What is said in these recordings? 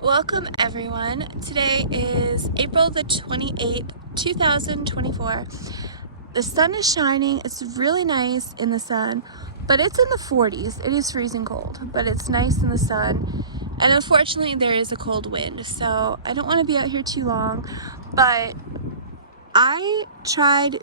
Welcome everyone. Today is April the 28th, 2024. The sun is shining. It's really nice in the sun, but it's in the 40s. It is freezing cold, but it's nice in the sun. And unfortunately there is a cold wind, so I don't want to be out here too long, but I tried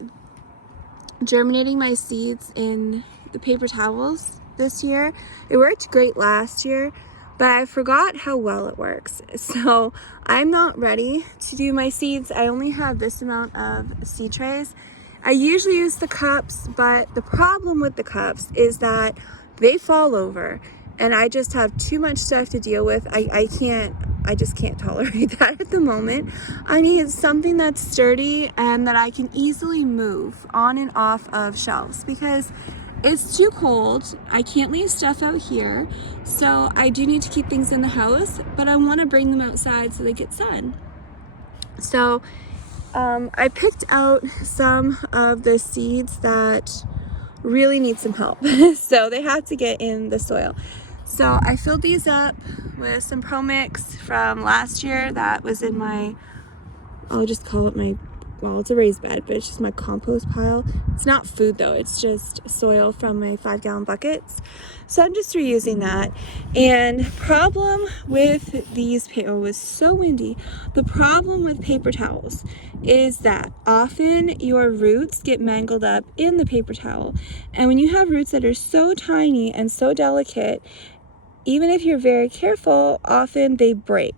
germinating my seeds in the paper towels this year. It worked great last year, but I forgot how well it works. So I'm not ready to do my seeds. I only have this amount of seed trays. I usually use the cups, but the problem with the cups is that they fall over and I just have too much stuff to deal with. I just can't tolerate that at the moment. I need something that's sturdy and that I can easily move on and off of shelves because it's too cold. I can't leave stuff out here, so I do need to keep things in the house, but I want to bring them outside so they get sun. So I picked out some of the seeds that really need some help. So they have to get in the soil. So I filled these up with some Pro Mix from last year that was in my, I'll just call it my, well, it's a raised bed, but it's just my compost pile. It's not food though, it's just soil from my 5-gallon buckets. So I'm just reusing that. And problem with these, it was so windy. The problem with paper towels is that often your roots get mangled up in the paper towel. And when you have roots that are so tiny and so delicate, even if you're very careful, often they break.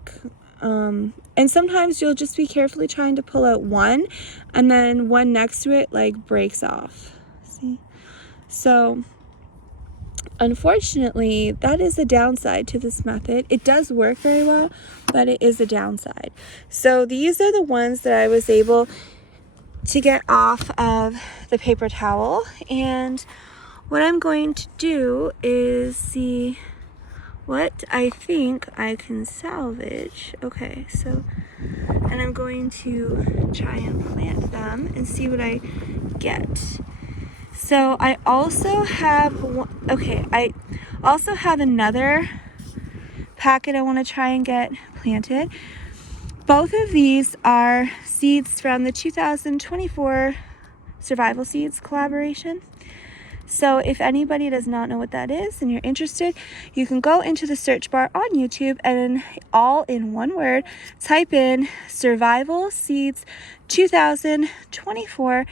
And sometimes you'll just be carefully trying to pull out one, and then one next to it like breaks off. See? So unfortunately, that is a downside to this method. It does work very well, but it is a downside. So these are the ones that I was able to get off of the paper towel. And what I'm going to do is see what I think I can salvage. Okay, so, and I'm going to try and plant them and see what I get. So I also have, I also have another packet I want to try and get planted. Both of these are seeds from the 2024 Survival Seeds collaboration. So if anybody does not know what that is and you're interested, you can go into the search bar on YouTube and all in one word, type in Survival Seeds 2024,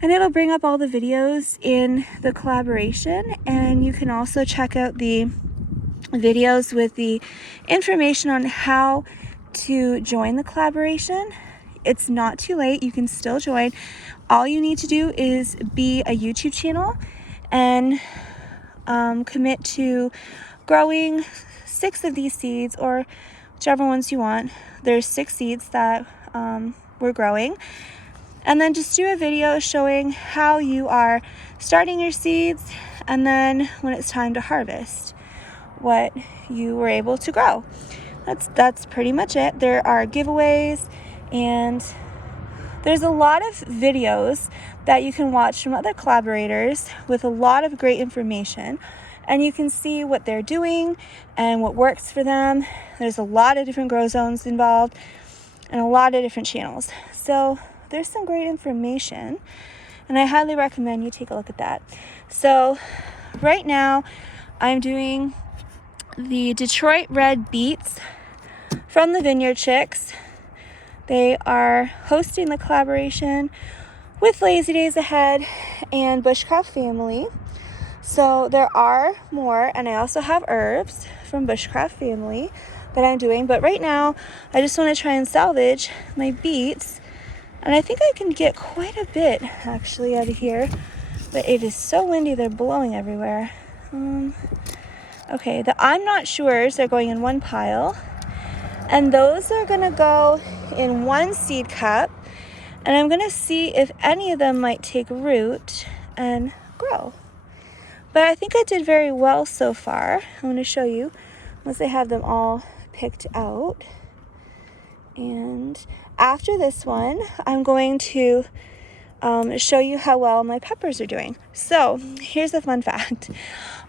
and it'll bring up all the videos in the collaboration. And you can also check out the videos with the information on how to join the collaboration. It's not too late. You can still join. All you need to do is be a YouTube channel and commit to growing 6 of these seeds, or whichever ones you want. There's 6 seeds that we're growing. And then just do a video showing how you are starting your seeds, and then when it's time to harvest, what you were able to grow. That's pretty much it. There are giveaways, and there's a lot of videos that you can watch from other collaborators with a lot of great information, and you can see what they're doing and what works for them. There's a lot of different grow zones involved and a lot of different channels. So there's some great information, and I highly recommend you take a look at that. So right now I'm doing the Detroit Red Beets from the Vineyard Chicks. They are hosting the collaboration with DAYZ Ahead and Bushcraft Family. So there are more, and I also have herbs from Bushcraft Family that I'm doing. But right now, I just want to try and salvage my beets. And I think I can get quite a bit, actually, out of here. But it is so windy, they're blowing everywhere. Okay, the I'm not sure's are going in one pile. And those are going to go in one seed cup. And I'm going to see if any of them might take root and grow. But I think I did very well so far. I'm going to show you once I have them all picked out. And after this one, I'm going to show you how well my peppers are doing. So here's a fun fact.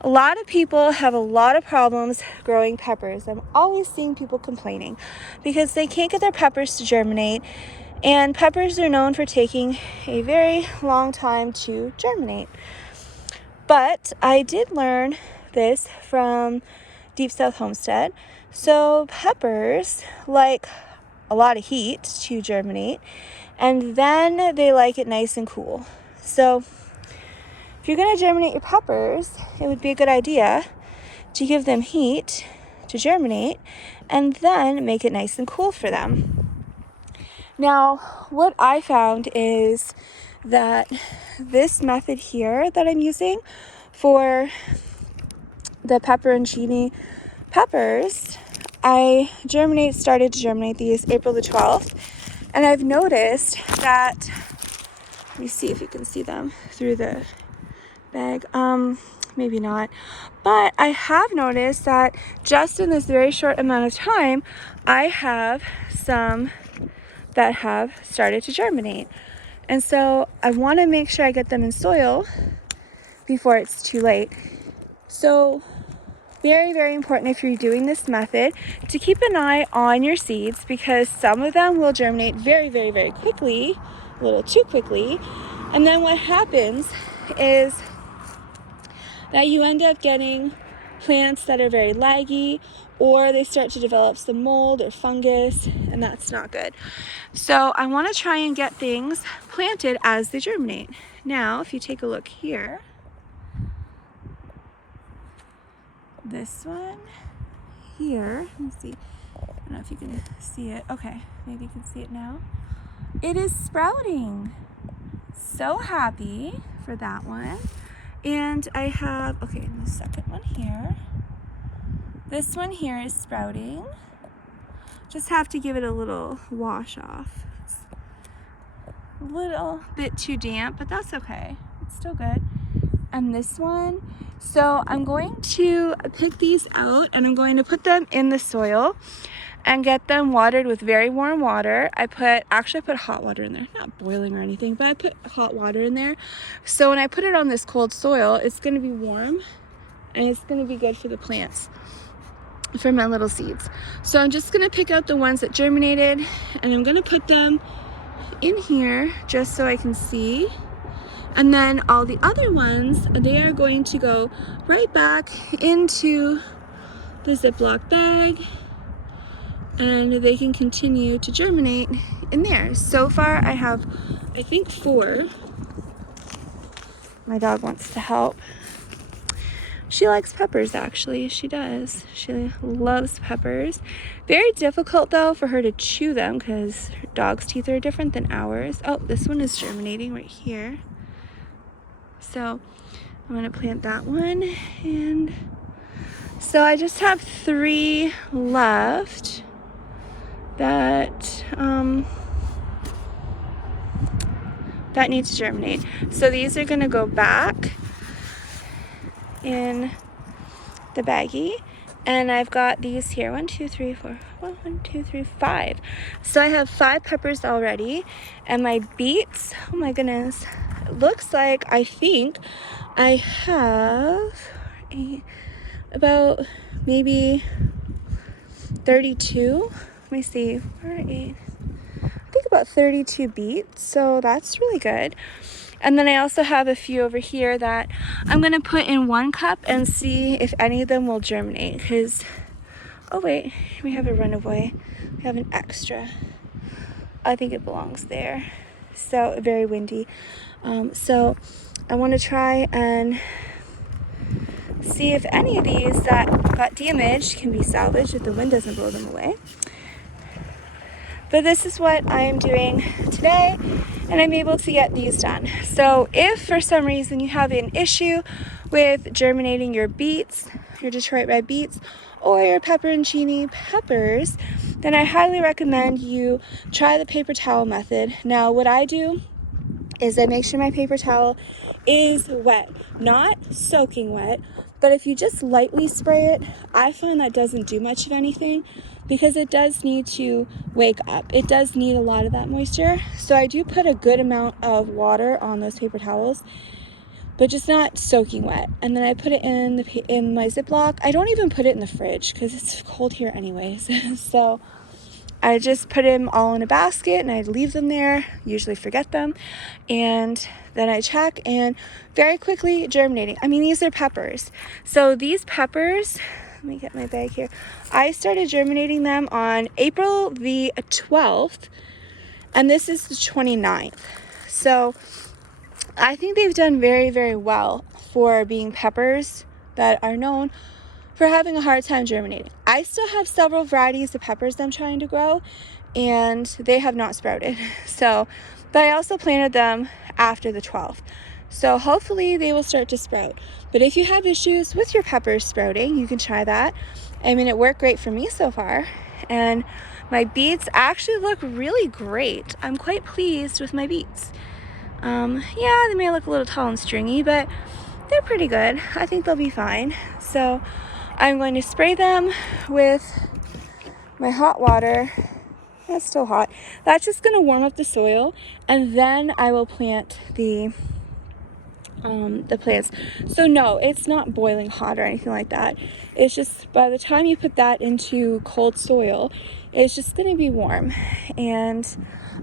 A lot of people have a lot of problems growing peppers. I'm always seeing people complaining because they can't get their peppers to germinate, and peppers are known for taking a very long time to germinate. But I did learn this from Deep South Homestead. So peppers like a lot of heat to germinate, and then they like it nice and cool. So if you're going to germinate your peppers, it would be a good idea to give them heat to germinate and then make it nice and cool for them. Now, what I found is that this method here that I'm using for the pepperoncini peppers, I started to germinate these April the 12th, and I've noticed that, let me see if you can see them through the bag, maybe not, but I have noticed that just in this very short amount of time, I have some that have started to germinate. And so I want to make sure I get them in soil before it's too late. So very, very important if you're doing this method to keep an eye on your seeds, because some of them will germinate very, very, very quickly, a little too quickly. And then what happens is that you end up getting plants that are very laggy, or they start to develop some mold or fungus, and that's not good. So I want to try and get things planted as they germinate. Now, if you take a look here, this one here, let me see, I don't know if you can see it. Okay, maybe you can see it now. It is sprouting. So happy for that one. And I have, okay, the second one here. This one here is sprouting. Just have to give it a little wash off. It's a little bit too damp, but that's okay. It's still good. And this one, so I'm going to pick these out and I'm going to put them in the soil and get them watered with very warm water. I put hot water in there, not boiling or anything, but I put hot water in there. So when I put it on this cold soil, it's going to be warm and it's going to be good for the plants, for my little seeds. So I'm just going to pick out the ones that germinated and I'm going to put them in here just so I can see. And then all the other ones, they are going to go right back into the Ziploc bag, and they can continue to germinate in there. So far I have, I think, 4. My dog wants to help. She likes peppers, actually. She does. She loves peppers. Very difficult, though, for her to chew them because her dog's teeth are different than ours. Oh, this one is germinating right here. So I'm going to plant that one. And so I just have 3 left that that need to germinate. So these are going to go back in the baggie, and I've got these here 1, 2, 3, 4, 1, 2, 3, 5. So I have 5 peppers already, and my beets, oh my goodness, it looks like, I think I have about maybe 32. Let me see, where are 8? I think about 32 beets, so that's really good. And then I also have a few over here that I'm going to put in 1 cup and see if any of them will germinate. Because, oh wait, we have a runaway. We have an extra. I think it belongs there. So, very windy. So, I want to try and see if any of these that got damaged can be salvaged if the wind doesn't blow them away. But this is what I'm doing today, and I'm able to get these done. So if for some reason you have an issue with germinating your beets, your Detroit red beets, or your pepperoncini peppers, then I highly recommend you try the paper towel method. Now what I do is I make sure my paper towel is wet, not soaking wet, But if you just lightly spray it, I find that doesn't do much of anything because it does need to wake up. It does need a lot of that moisture. So I do put a good amount of water on those paper towels, but just not soaking wet. And then I put it in my Ziploc. I don't even put it in the fridge because it's cold here anyways. So I just put them all in a basket and I leave them there, usually forget them, and then I check and very quickly germinating. I mean, these are peppers. So these peppers, let me get my bag here. I started germinating them on April the 12th, and this is the 29th. So I think they've done very, very well for being peppers that are known for having a hard time germinating. I still have several varieties of peppers I'm trying to grow, and they have not sprouted. So, but I also planted them after the 12th. So hopefully they will start to sprout. But if you have issues with your peppers sprouting, you can try that. I mean, it worked great for me so far. And my beets actually look really great. I'm quite pleased with my beets. Yeah, they may look a little tall and stringy, but they're pretty good. I think they'll be fine. So I'm going to spray them with my hot water. That's still hot. That's just going to warm up the soil, and then I will plant the plants. So no, it's not boiling hot or anything like that. It's just by the time you put that into cold soil, it's just going to be warm. And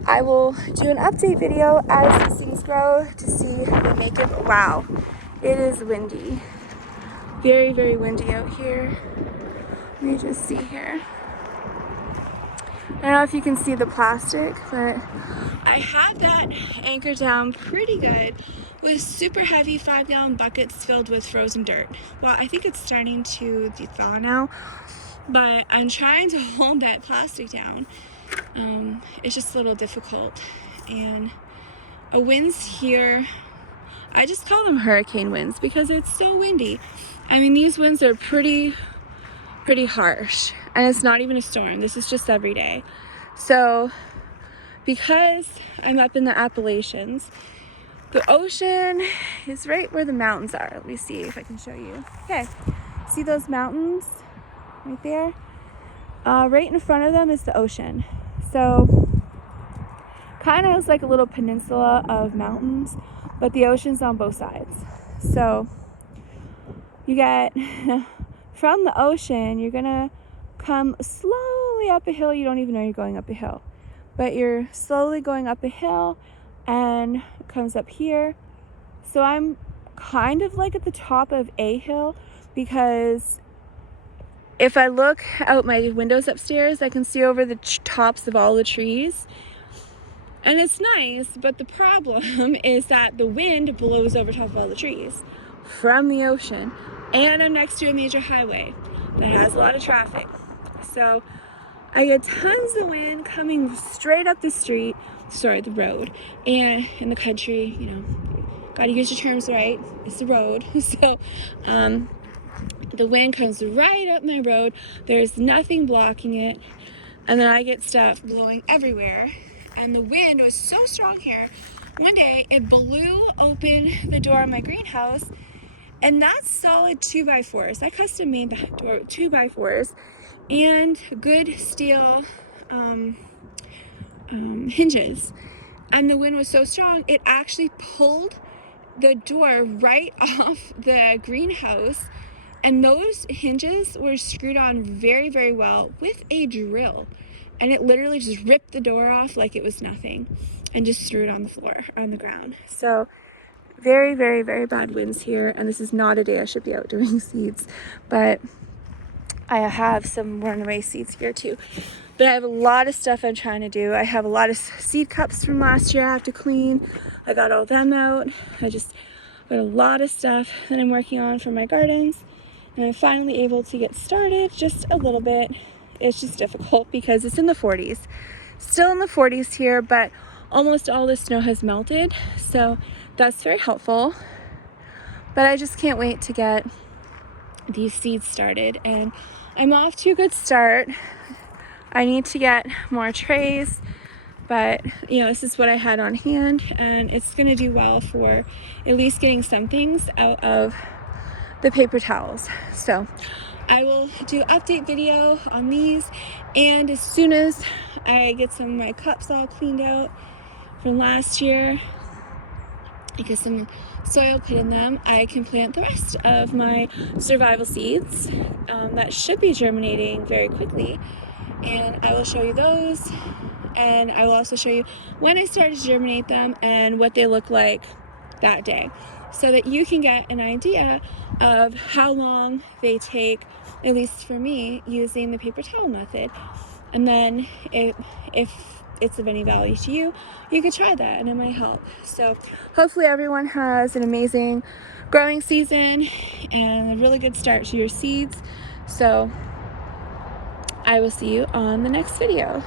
I will do an update video as these things grow to see if they make it. Wow, it is windy. Very, very windy out here. Let me just see here. I don't know if you can see the plastic, but I had that anchored down pretty good with super heavy 5-gallon buckets filled with frozen dirt. Well, I think it's starting to thaw now, but I'm trying to hold that plastic down. It's just a little difficult. And winds here, I just call them hurricane winds because it's so windy. I mean, these winds are pretty harsh, and it's not even a storm. This is just every day. So because I'm up in the Appalachians, the ocean is right where the mountains are. Let me see if I can show you. Okay, see those mountains right there? Right in front of them is the ocean. So kind of is like a little peninsula of mountains, but the ocean's on both sides. So you get from the ocean, you're gonna come slowly up a hill. You don't even know you're going up a hill, but you're slowly going up a hill and it comes up here. So I'm kind of like at the top of a hill, because if I look out my windows upstairs, I can see over the tops of all the trees. And it's nice, but the problem is that the wind blows over top of all the trees from the ocean. And I'm next to a major highway that has a lot of traffic. So I get tons of wind coming straight up the the road. And in the country, you know, gotta use your terms right. It's the road. So the wind comes right up my road. There's nothing blocking it. And then I get stuff blowing everywhere. And the wind was so strong here. One day it blew open the door of my greenhouse, and that's solid 2x4s. I custom made the door 2x4s and good steel hinges. And the wind was so strong, it actually pulled the door right off the greenhouse. And those hinges were screwed on very, very well with a drill. And it literally just ripped the door off like it was nothing and just threw it on the floor, on the ground. So very, very, very bad winds here. And this is not a day I should be out doing seeds, but I have some runaway seeds here too. But I have a lot of stuff I'm trying to do. I have a lot of seed cups from last year I have to clean. I got all them out. I just got a lot of stuff that I'm working on for my gardens. And I'm finally able to get started just a little bit. It's just difficult because it's in the 40s. Still in the 40s here, but almost all the snow has melted. So that's very helpful. But I just can't wait to get these seeds started. And I'm off to a good start. I need to get more trays, but you know, this is what I had on hand, and it's going to do well for at least getting some things out of the paper towels. So I will do update video on these, and as soon as I get some of my cups all cleaned out from last year, get some soil put in them, I can plant the rest of my survival seeds that should be germinating very quickly, and I will show you those, and I will also show you when I started to germinate them and what they look like that day, so that you can get an idea of how long they take, at least for me, using the paper towel method. And then if it's of any value to you, you could try that and it might help. So hopefully everyone has an amazing growing season and a really good start to your seeds. So I will see you on the next video.